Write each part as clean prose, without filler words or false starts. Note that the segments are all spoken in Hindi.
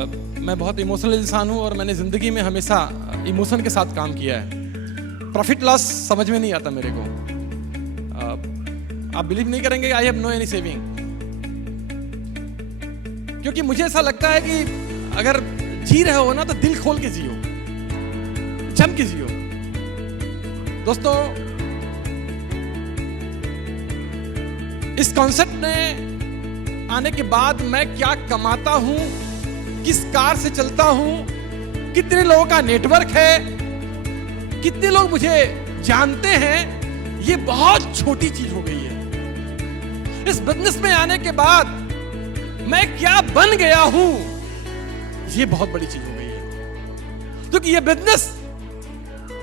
मैं बहुत इमोशनल इंसान हूँ और मैंने ज़िंदगी में हमेशा इमोशन के साथ काम किया है। प्रॉफिट लॉस समझ में नहीं आता मेरे को। आप बिलीव नहीं करेंगे, I have no any saving, क्योंकि मुझे ऐसा लगता है कि अगर जी रहे हो ना तो दिल खोल के जियो, जम के जियो। दोस्तों, इस कॉन्सेप्ट में आने के बाद मैं क्या कमाता हूं, किस कार से चलता हूं, कितने लोगों का नेटवर्क है, कितने लोग मुझे जानते हैं, ये बहुत छोटी चीज हो गई है। इस बिजनेस में आने के बाद मैं क्या बन गया हूं, ये बहुत बड़ी चीज हो गई है। क्योंकि ये बिजनेस,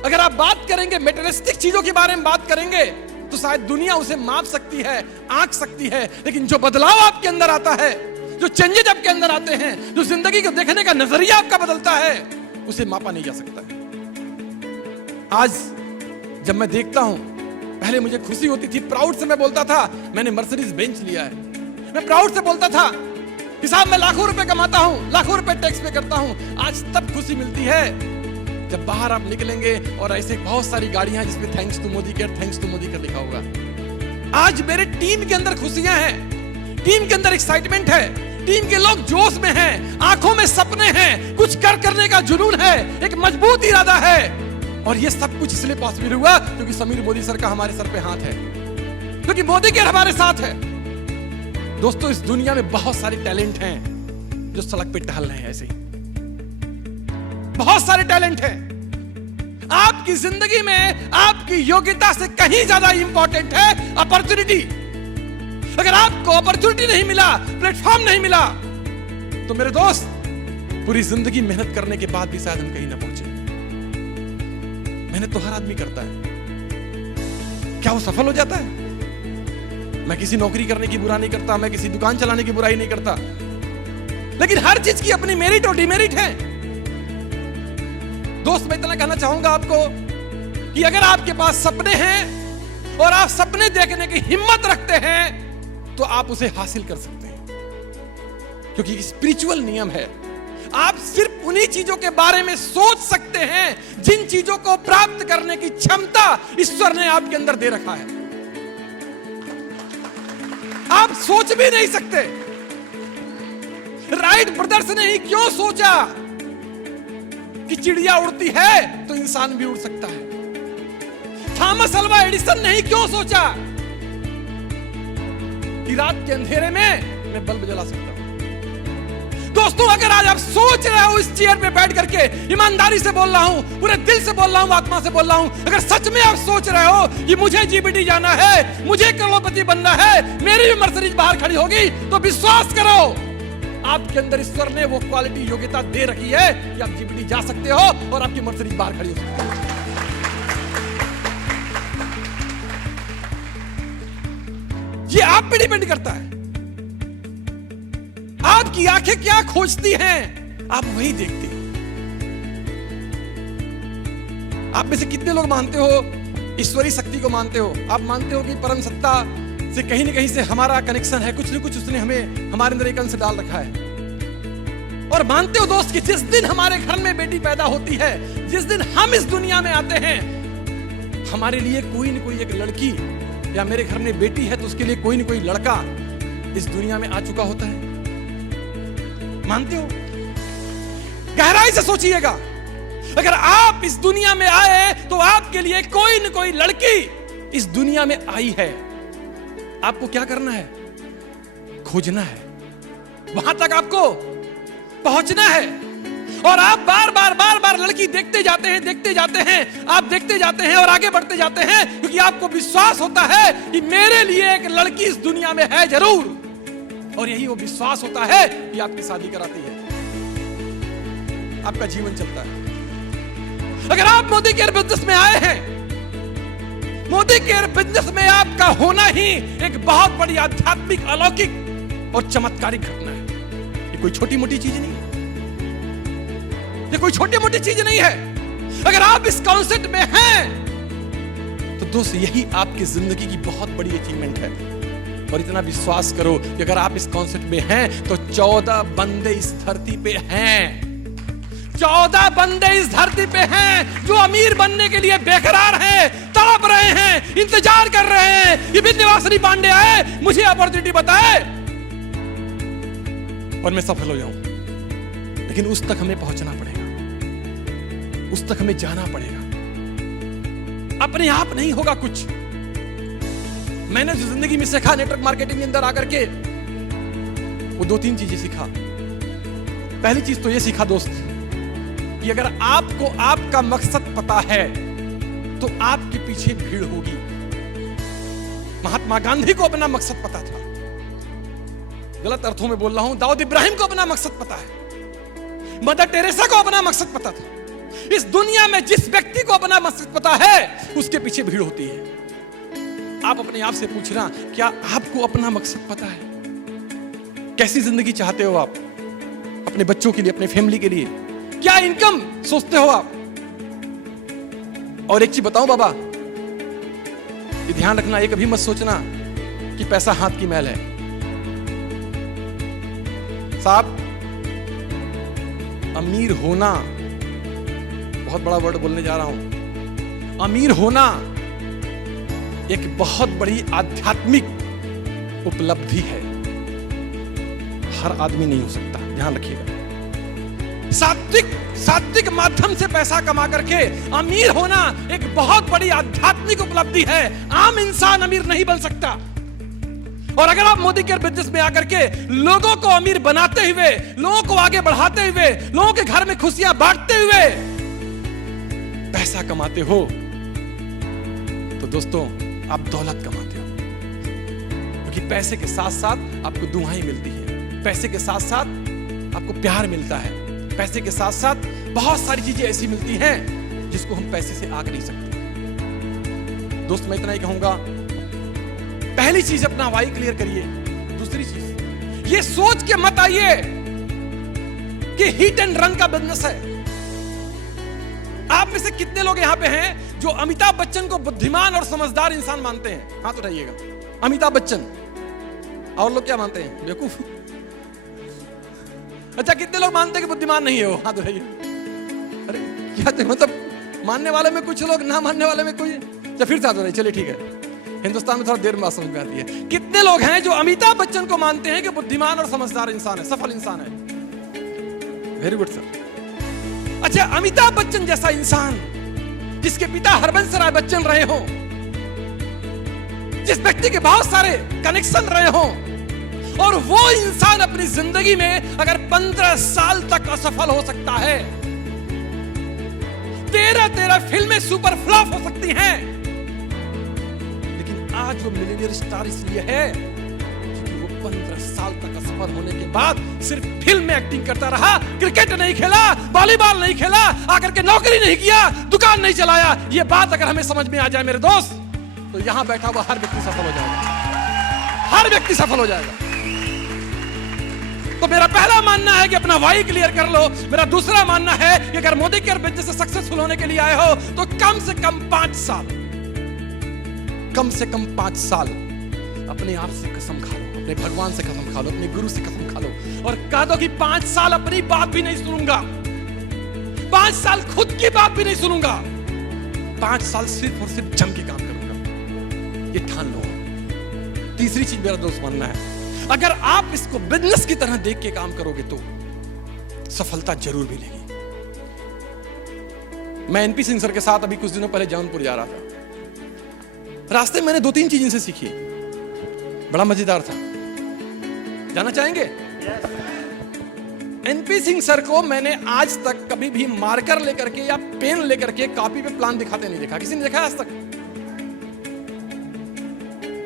अगर आप बात करेंगे मेटेरियलिस्टिक चीजों के बारे में बात करेंगे तो शायद दुनिया उसे माप सकती है, आंक सकती है, लेकिन जो बदलाव आपके अंदर आता है, जो चेंजेस आपके अंदर आते हैं, जो जिंदगी को देखने का नजरिया आपका बदलता है, उसे मापा नहीं जा सकता। आज जब मैं देखता हूं, पहले मुझे खुशी होती थी, प्राउड से मैं बोलता था मैंने मर्सिडीज बेंच लिया है। मैं प्राउड से बोलता था कि साहब मैं लाखों रुपए कमाता हूं, लाखों रुपए टैक्स पे करता हूं। आज तब खुशी मिलती है जब बाहर आप निकलेंगे और ऐसे बहुत सारी गाड़ियां जिसमें thanks to Modi care, thanks to Modi care लिखा होगा। आज मेरे टीम के अंदर खुशियां हैं, टीम के अंदर एक्साइटमेंट है, टीम के लोग जोश में हैं, आंखों में सपने हैं, कुछ करने का जुनून है, एक मजबूत इरादा है। और ये सब कुछ इसलिए पॉसिबल हुआ क्योंकि समीर मोदी सर का हमारे सर पे हाथ है, क्योंकि मोदी केयर हमारे साथ है। दोस्तों, इस दुनिया में बहुत सारे टैलेंट हैं जो सड़क पे टहल रहे हैं, ऐसे ही बहुत सारे टैलेंट हैं। आपकी जिंदगी में आपकी योग्यता से कहीं ज्यादा इंपॉर्टेंट है अपॉर्चुनिटी। अगर आपको अपॉर्चुनिटी नहीं मिला, प्लेटफॉर्म नहीं मिला, तो मेरे दोस्त, पूरी जिंदगी मेहनत करने के बाद भी शायद हम कहीं ना पहुंचे। मेहनत तो हर आदमी करता है, क्या वो सफल हो जाता है? मैं किसी नौकरी करने की बुराई नहीं करता, मैं किसी दुकान चलाने की बुराई नहीं करता, लेकिन हर चीज की अपनी मेरिट और डिमेरिट है। दोस्त, मैं इतना कहना चाहूंगा आपको कि अगर आपके पास सपने हैं और आप सपने देखने की हिम्मत रखते हैं तो आप उसे हासिल कर सकते हैं, क्योंकि स्पिरिचुअल नियम है। आप सिर्फ उन्हीं चीजों के बारे में सोच सकते हैं जिन चीजों को प्राप्त करने की क्षमता ईश्वर ने आपके अंदर दे रखा है। आप सोच भी नहीं सकते। राइट ब्रदर्स ने ही क्यों सोचा कि चिड़िया उड़ती है तो इंसान भी उड़ सकता है? थॉमस अल्वा एडिसन ने ही क्यों सोचा कि रात के अंधेरे में मैं बल्ब जला सकता हूं? दोस्तों, अगर आज आप सोच रहे हो इस चेयर पे बैठ करके, ईमानदारी से बोल रहा हूं, पूरे दिल से बोल रहा हूं, आत्मा से बोल रहा हूं, अगर सच में आप सोच रहे हो कि मुझे जीबीटी जाना है, मुझे करोड़पति बनना है, मेरी भी मर्सिडीज बाहर खड़ी होगी, तो विश्वास करो आपके अंदर ईश्वर ने वो क्वालिटी, योग्यता दे रखी है कि आप जीबीटी जा सकते हो और आपकी मर्सिडीज बाहर खड़ी हो सकती है। ये आप पे डिपेंड करता है। आपकी आंखें क्या खोजती हैं, आप वही देखते हो। आप में से कितने लोग मानते हो, ईश्वरीय शक्ति को मानते हो? आप मानते हो कि परम सत्ता से कहीं न कहीं से हमारा कनेक्शन है, कुछ न कुछ उसने हमें, हमारे अंदर एक अंश डाल रखा है। और मानते हो दोस्त कि जिस दिन हमारे घर में बेटी पैदा होती है, जिस दिन हम इस दुनिया में आते हैं, हमारे लिए कोई न कोई एक लड़की, या मेरे घर में बेटी है तो उसके लिए कोई न कोई लड़का इस दुनिया में आ चुका होता है। मानते हो? गहराई से सोचिएगा, अगर आप इस दुनिया में आए तो आपके लिए कोई न कोई लड़की इस दुनिया में आई है। आपको क्या करना है? खोजना है, वहां तक आपको पहुंचना है। और आप बार बार लड़की देखते जाते हैं, आप देखते जाते हैं और आगे बढ़ते जाते हैं, क्योंकि आपको विश्वास होता है कि मेरे लिए एक लड़की इस दुनिया में है जरूर। और यही वो विश्वास होता है कि आपकी शादी कराती है, आपका जीवन चलता है। अगर आप मोदी केयर बिजनेस में आए हैं, मोदी केयर बिजनेस में आपका होना ही एक बहुत बड़ी आध्यात्मिक, अलौकिक और चमत्कारिक घटना है। ये कोई छोटी मोटी चीज नहीं है, ये कोई छोटी मोटी चीज नहीं है। अगर आप इस कॉन्सेप्ट में हैं तो दोस्त, यही आपकी जिंदगी की बहुत बड़ी अचीवमेंट है। और इतना विश्वास करो कि अगर आप इस कॉन्सेप्ट में हैं तो 14 बंदे इस धरती पे हैं, 14 बंदे इस धरती पे हैं जो अमीर बनने के लिए बेकरार हैं, तड़प रहे हैं, इंतजार कर रहे हैं कि विंध्यवासिनी पांडे आए, मुझे अपॉर्चुनिटी बताए और मैं सफल हो जाऊं। लेकिन उस तक हमें पहुंचना पड़ेगा, उस तक हमें जाना पड़ेगा। अपने आप नहीं होगा कुछ। मैंने जो जिंदगी में सीखा नेटवर्क मार्केटिंग के अंदर आकर के, वो 2-3 चीजें सीखा। पहली चीज तो ये सीखा दोस्त कि अगर आपको आपका मकसद पता है तो आपके पीछे भीड़ होगी। महात्मा गांधी को अपना मकसद पता था, गलत अर्थों में बोल रहा हूं, दाऊद इब्राहिम को अपना मकसद पता है, मदर टेरेसा को अपना मकसद पता था। इस दुनिया में जिस व्यक्ति को अपना मकसद पता है उसके पीछे भीड़ होती है। आप अपने आप से पूछना, क्या आपको अपना मकसद पता है? कैसी जिंदगी चाहते हो आप अपने बच्चों के लिए, अपने फैमिली के लिए? क्या इनकम सोचते हो आप? और एक चीज बताऊं बाबा, ये ध्यान रखना, ये कभी मत सोचना कि पैसा हाथ की मैल है। साहब, अमीर होना, बहुत बड़ा वर्ड बोलने जा रहा हूं, अमीर होना एक बहुत बड़ी आध्यात्मिक उपलब्धि है। हर आदमी नहीं हो सकता, ध्यान रखिएगा। सात्विक माध्यम से पैसा कमा करके अमीर होना एक बहुत बड़ी आध्यात्मिक उपलब्धि है। आम इंसान अमीर नहीं बन सकता। और अगर आप मोदी केयर बिजनेस में आकर के लोगों को अमीर बनाते हुए, लोगों को आगे बढ़ाते हुए, लोगों के घर में खुशियां बांटते हुए पैसा कमाते हो तो दोस्तों आप दौलत कमाते हो। क्योंकि पैसे के साथ साथ आपको दुआएं मिलती है, पैसे के साथ साथ आपको प्यार मिलता है, पैसे के साथ साथ बहुत सारी चीजें ऐसी मिलती हैं जिसको हम पैसे से आंक नहीं सकते। दोस्त, मैं इतना ही कहूंगा, पहली चीज अपना वाई क्लियर करिए। दूसरी चीज, ये सोच के मत आइए कि हिट एंड रन का बिजनेस है। आप में से कितने लोग यहां पे हैं जो अमिताभ बच्चन को बुद्धिमान और समझदार इंसान मानते हैं? हाथ उठाइएगा। अमिताभ बच्चन। और लोग क्या मानते हैं? बेवकूफ। अच्छा, कितने लोग मानते हैं कि बुद्धिमान नहीं है वो? हाथ उठाइए। अरे क्या मतलब, मानने वाले में कुछ लोग, ना मानने वाले में कोई। अच्छा, फिर साथ उठाइए। चलिए ठीक है, हिंदुस्तान में थोड़ा देर में बात समझ में आती है। कितने लोग हैं जो अमिताभ बच्चन को मानते हैं कि बुद्धिमान और समझदार इंसान है, सफल इंसान है? Very good sir. अच्छा, अमिताभ बच्चन जैसा इंसान, जिसके पिता हरबंस राय बच्चन रहे हो, जिस व्यक्ति के बहुत सारे कनेक्शन रहे हो, और वो इंसान अपनी जिंदगी में अगर 15 साल तक असफल हो सकता है, 13 फिल्में सुपर फ्लॉप हो सकती हैं, लेकिन आज वो मिलियनियर स्टार इसलिए है क्योंकि वो 15 साल तक असफल होने के बाद सिर्फ फिल्म में एक्टिंग करता रहा, क्रिकेट नहीं खेला, वॉलीबॉल नहीं खेला, आकर के नौकरी नहीं किया, दुकान नहीं चलाया। ये बात अगर हमें समझ में आ जाए मेरे दोस्त, तो यहां बैठा हुआ हर व्यक्ति सफल हो जाएगा, हर व्यक्ति सफल हो जाएगा। तो मेरा पहला मानना है कि अपना वाई क्लियर कर लो। मेरा दूसरा मानना है कि अगर मोदी केयर बिजनेस से सक्सेसफुल होने के लिए आए हो तो कम से कम 5 साल, कम से कम 5 साल अपने आप से कसम खा लो, अपने भगवान से कसम खा लो, अपने गुरु से कसम खा लो और कह दो कि 5 साल अपनी बात भी नहीं सुनूंगा, 5 साल खुद की बात भी नहीं सुनूंगा, 5 साल सिर्फ और सिर्फ जम के काम करूंगा। ये ठान लो। तीसरी चीज मेरा दोस्त मानना है, अगर आप इसको बिजनेस की तरह देख के काम करोगे तो सफलता जरूर मिलेगी। मैं एनपी सिंह सर के साथ अभी कुछ दिनों पहले जौनपुर जा रहा था। रास्ते में मैंने 2-3 चीजें से सीखी, बड़ा मजेदार था। जानना चाहेंगे? एनपी सिंह सर को मैंने आज तक कभी भी मार्कर लेकर के या पेन लेकर के कॉपी पे प्लान दिखाते नहीं देखा। किसी ने देखा आज तक?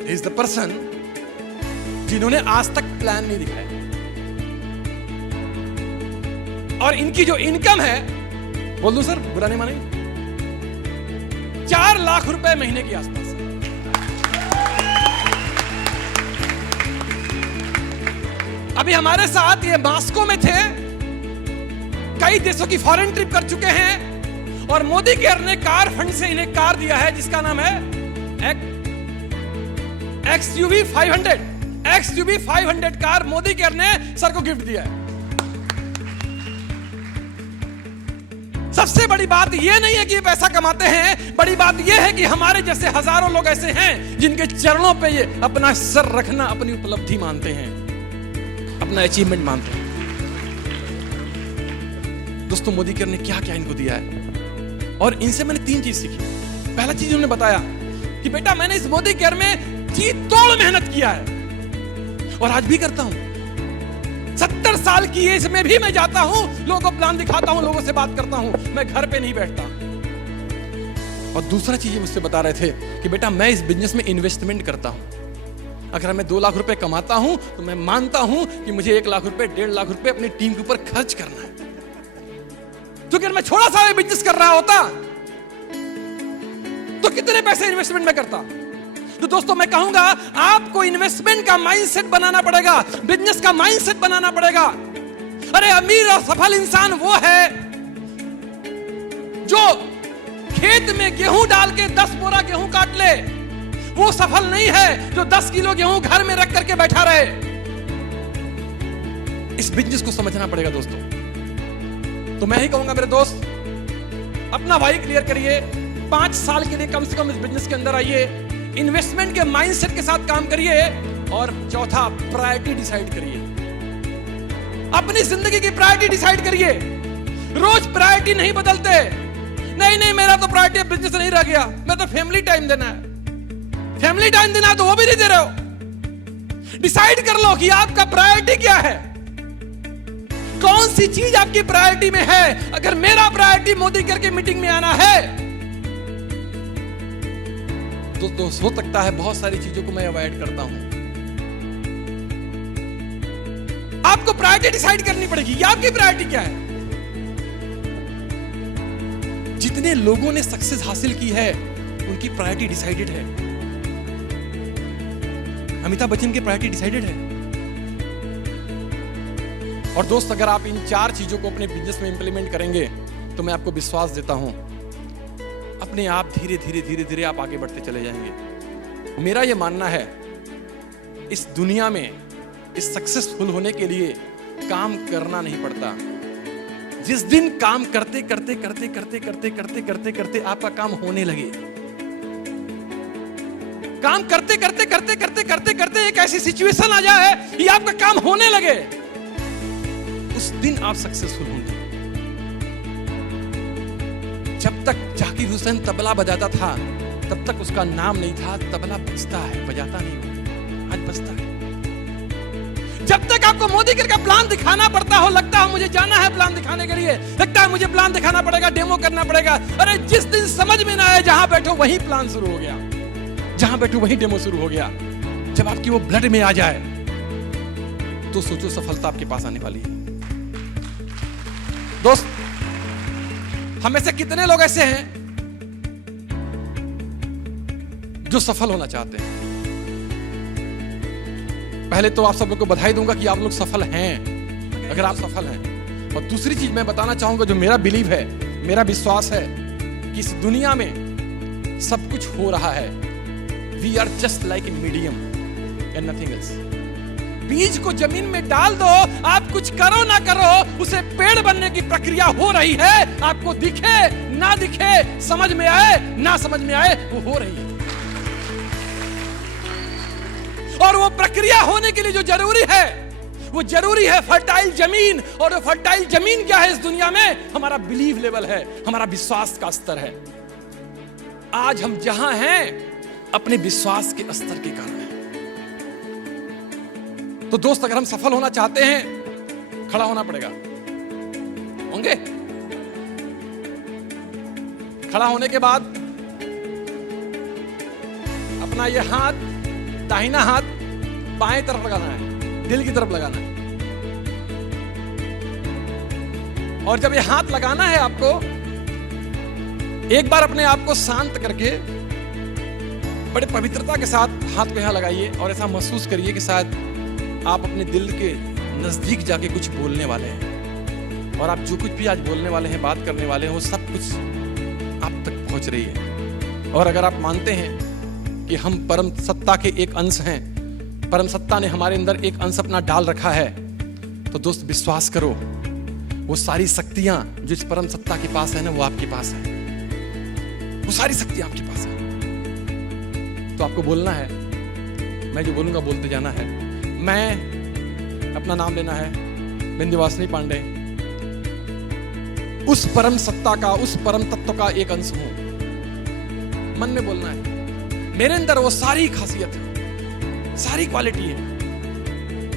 He is the person जिन्होंने आज तक प्लान नहीं दिखाया। और इनकी जो इनकम है, बोल दूं सर, बुरा नहीं माने, 4 लाख रुपए महीने के आसपास। अभी हमारे साथ ये मास्को में थे, कई देशों की फॉरेन ट्रिप कर चुके हैं और मोदी केयर ने कार फंड से इन्हें कार दिया है जिसका नाम है XUV 500। XUV 500 car Modi care ने सर को गिफ्ट दिया है। सबसे बड़ी बात यह नहीं है कि ये पैसा कमाते हैं, बड़ी बात यह है कि हमारे जैसे हजारों लोग ऐसे हैं जिनके चरणों पे ये अपना सर रखना अपनी उपलब्धि मानते हैं, अपना अचीवमेंट मानते हैं। दोस्तों, मोदी केयर ने क्या क्या इनको दिया है और इनसे मैंने 3 चीज सीखी। पहला चीज उन्होंने बताया कि बेटा मैंने इस मोदी केयर में जी तोड़ मेहनत किया है और आज भी करता हूं। 70 साल की एज में भी मैं जाता हूं, लोगों को प्लान दिखाता हूं, लोगों से बात करता हूं, मैं घर पे नहीं बैठता। और दूसरा चीज मुझसे बता रहे थे कि बेटा मैं इस बिजनेस में इन्वेस्टमेंट करता हूं। अगर मैं 2 लाख रुपए कमाता हूं तो मैं मानता हूं कि मुझे 1 लाख रुपए 1.5 लाख रुपए अपनी टीम के ऊपर खर्च करना है। तो अगर मैं छोटा सा बिजनेस कर रहा होता तो कितने पैसे इन्वेस्टमेंट में करता। तो दोस्तों मैं कहूंगा आपको इन्वेस्टमेंट का माइंडसेट बनाना पड़ेगा, बिजनेस का माइंडसेट बनाना पड़ेगा। अरे अमीर और सफल इंसान वो है जो खेत में गेहूं डाल के 10 बोरा गेहूं काट ले, वो सफल नहीं है जो 10 किलो गेहूं घर में रख करके बैठा रहे। इस बिजनेस को समझना पड़ेगा दोस्तों। तो मैं ही कहूंगा मेरे दोस्त, अपना भाई क्लियर करिए, 5 साल के लिए कम से कम इस बिजनेस के अंदर आइए, इन्वेस्टमेंट के माइंडसेट के साथ काम करिए और चौथा प्रायोरिटी डिसाइड करिए। अपनी जिंदगी की प्रायोरिटी डिसाइड करिए। रोज प्रायोरिटी नहीं बदलते। नहीं मेरा तो प्रायोरिटी बिजनेस नहीं रह गया, मैं तो फैमिली टाइम देना है। फैमिली टाइम देना है तो वो भी नहीं दे रहे हो। डिसाइड कर लो कि आपका प्रायोरिटी क्या है, कौन सी चीज आपकी प्रायोरिटी में है। अगर मेरा प्रायोरिटी मोदी केयर के मीटिंग में आना है तो हो सकता है बहुत सारी चीजों को मैं अवॉइड करता हूं। आपको प्रायोरिटी डिसाइड करनी पड़ेगी कि आपकी प्रायोरिटी क्या है। जितने लोगों ने सक्सेस हासिल की है उनकी प्रायोरिटी डिसाइडेड है। अमिताभ बच्चन की प्रायोरिटी डिसाइडेड है। और दोस्त, अगर आप इन 4 चीजों को अपने बिजनेस में इंप्लीमेंट करेंगे तो मैं आपको विश्वास देता हूं अपने आप धीरे धीरे आप आगे बढ़ते चले जाएंगे। मेरा यह मानना है इस दुनिया में इस सक्सेसफुल होने के लिए काम करना नहीं पड़ता। जिस दिन काम करते करते आपका काम होने लगे, काम करते एक ऐसी सिचुएशन आ जाए कि आपका काम होने लगे, उस दिन आप सक्सेसफुल होंगे। जब तक जाकिर हुसैन तबला बजाता था तब तक उसका नाम नहीं था तबला बजता है, बजाता नहीं, आज बजता है। जब तक आपको मोदी केयर का प्लान दिखाना पड़ता हो, लगता हो मुझे जाना है प्लान दिखाने के लिए, लगता है मुझे प्लान दिखाना पड़ेगा, डेमो करना पड़ेगा। अरे जिस दिन समझ में ना आए, जहां बैठो वहीं प्लान शुरू हो गया, जहां बैठो वहीं डेमो शुरू हो गया। जब आपकी वो ब्लड में आ जाए तो सोचो सफलता आपके पास आने वाली है। दोस्त, हमें से कितने लोग ऐसे हैं जो सफल होना चाहते हैं? पहले तो आप सब लोग को बधाई दूंगा कि आप लोग सफल हैं, अगर आप सफल हैं। और दूसरी चीज मैं बताना चाहूंगा, जो मेरा बिलीव है, मेरा विश्वास है कि इस दुनिया में सब कुछ हो रहा है। We are just like a medium and nothing else. बीज को जमीन में डाल दो, आप कुछ करो ना करो, उसे पेड़ बनने की प्रक्रिया हो रही है। आपको दिखे ना दिखे, समझ में आए ना समझ में आए, वो हो रही है। और वो प्रक्रिया होने के लिए जो जरूरी है, वो जरूरी है फर्टाइल जमीन। और वो फर्टाइल जमीन क्या है इस दुनिया में? हमारा बिलीव लेवल है, हमारा विश्वास का स्तर है। आज हम जहां हैं अपने विश्वास के स्तर के कारण है। तो दोस्त, अगर हम सफल होना चाहते हैं, खड़ा होना पड़ेगा। होंगे? खड़ा होने के बाद अपना ये हाथ, दाहिना हाथ बाएं तरफ लगाना है, दिल की तरफ लगाना है। और जब ये हाथ लगाना है आपको, एक बार अपने आप को शांत करके बड़े पवित्रता के साथ हाथ को यहां लगाइए और ऐसा महसूस करिए कि शायद आप अपने दिल के नजदीक जाके कुछ बोलने वाले हैं। और आप जो कुछ भी आज बोलने वाले हैं, बात करने वाले हैं, वो सब कुछ आप तक पहुंच रही है। और अगर आप मानते हैं कि हम परम सत्ता के एक अंश हैं, परम सत्ता ने हमारे अंदर एक अंश अपना डाल रखा है, तो दोस्त विश्वास करो, वो सारी शक्तियां जो इस परम सत्ता के पास है ना, वो आपके पास है। वो सारी शक्तियां आपके पास है। तो आपको बोलना है, मैं जो बोलूंगा बोलते जाना है। मैं, अपना नाम लेना है, विंध्यवासिनी पांडे, उस परम सत्ता का, उस परम तत्व का एक अंश हूं। मन में बोलना है, मेरे अंदर वो सारी खासियत है, सारी क्वालिटी है,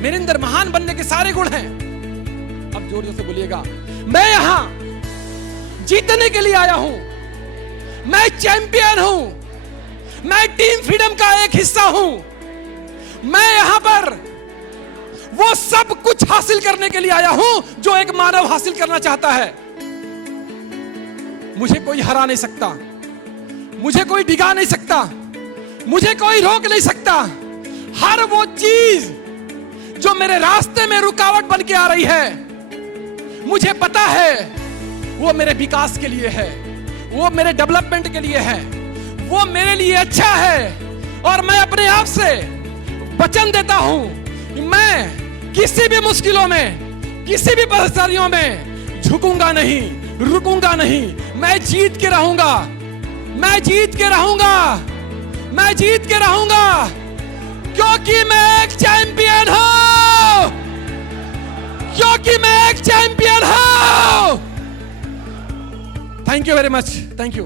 मेरे अंदर महान बनने के सारे गुण हैं। अब जोर जोर से बोलिएगा, मैं यहां जीतने के लिए आया हूं, मैं चैंपियन हूं, मैं टीम फ्रीडम का एक हिस्सा हूं, मैं यहां पर वो सब कुछ हासिल करने के लिए आया हूं जो एक मानव हासिल करना चाहता है। मुझे कोई हरा नहीं सकता, मुझे कोई डिगा नहीं सकता, मुझे कोई रोक नहीं सकता। हर वो चीज जो मेरे रास्ते में रुकावट बन के आ रही है, मुझे पता है वो मेरे विकास के लिए है, वो मेरे डेवलपमेंट के लिए है, वो मेरे लिए अच्छा है। और मैं अपने आप से वचन देता हूं कि मैं किसी भी मुश्किलों में, किसी भी परिस्थितियों में झुकूंगा नहीं, रुकूंगा नहीं। मैं जीत के रहूंगा, मैं जीत के रहूंगा, मैं जीत के रहूंगा, क्योंकि मैं एक चैंपियन हूं, क्योंकि मैं एक चैंपियन हूं। Thank you very much, thank you.